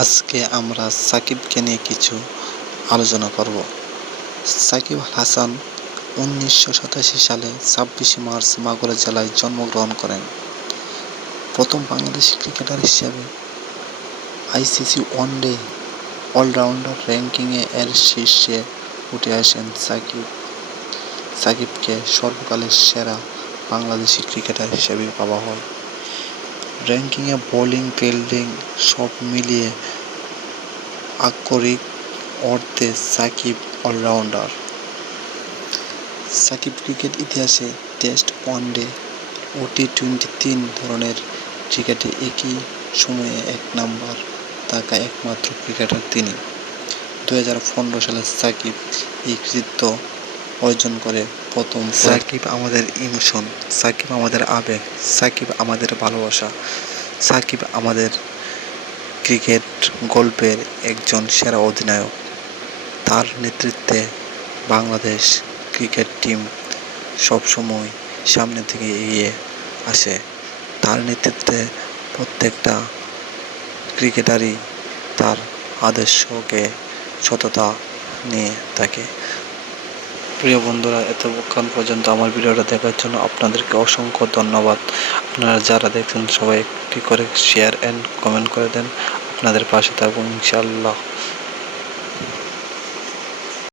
আজকে আমরা সাকিবকে নিয়ে কিছু আলোচনা করব। সাকিব আল হাসান 1987 সালে 26 মার্চ মাগুরা জেলায় জন্মগ্রহণ করেন। প্রথম বাংলাদেশি ক্রিকেটার হিসেবে আইসিসি ওয়ানডে অলরাউন্ডার র্যাঙ্কিংয়ে এর শীর্ষে উঠে আসেন সাকিব। সাকিবকে সর্বকালের সেরা বাংলাদেশি ক্রিকেটার হিসেবে ভাবা হয়। র্যাঙ্কিংয়ে বোলিং, ফিল্ডিং সব মিলিয়ে আক্ষরিক অর্থে সাকিব অলরাউন্ডার। সাকিব ক্রিকেট ইতিহাসে টেস্ট, ওয়ানডে ও টি-20 তিন ধরনের ক্রিকেটে একই সময়ে এক নম্বর থাকা একমাত্র ক্রিকেটার তিনি। 2015 সালে সাকিব এই কৃতিত্ব অর্জন করে প্রথম। সাকিব আমাদের ইমোশন, সাকিব আমাদের আবেগ, সাকিব আমাদের ভালোবাসা, সাকিব আমাদের ক্রিকেট গল্পের একজন সেরা অধিনায়ক। তার নেতৃত্বে বাংলাদেশ ক্রিকেট টিম সবসময় সামনে থেকে এগিয়ে আসে। তার নেতৃত্বে প্রত্যেকটা ক্রিকেটারই তার আদর্শকে সততা নিয়ে থাকে। প্রিয় বন্ধুরা, এতক্ষণ পর্যন্ত আমার ভিডিওটা দেখার জন্য আপনাদেরকে অসংখ্য ধন্যবাদ। আপনারা যারা দেখছেন সবাই একটি করে শেয়ার অ্যান্ড কমেন্ট করে দেন। আপনাদের পাশে থাকবো ইনশাআল্লাহ।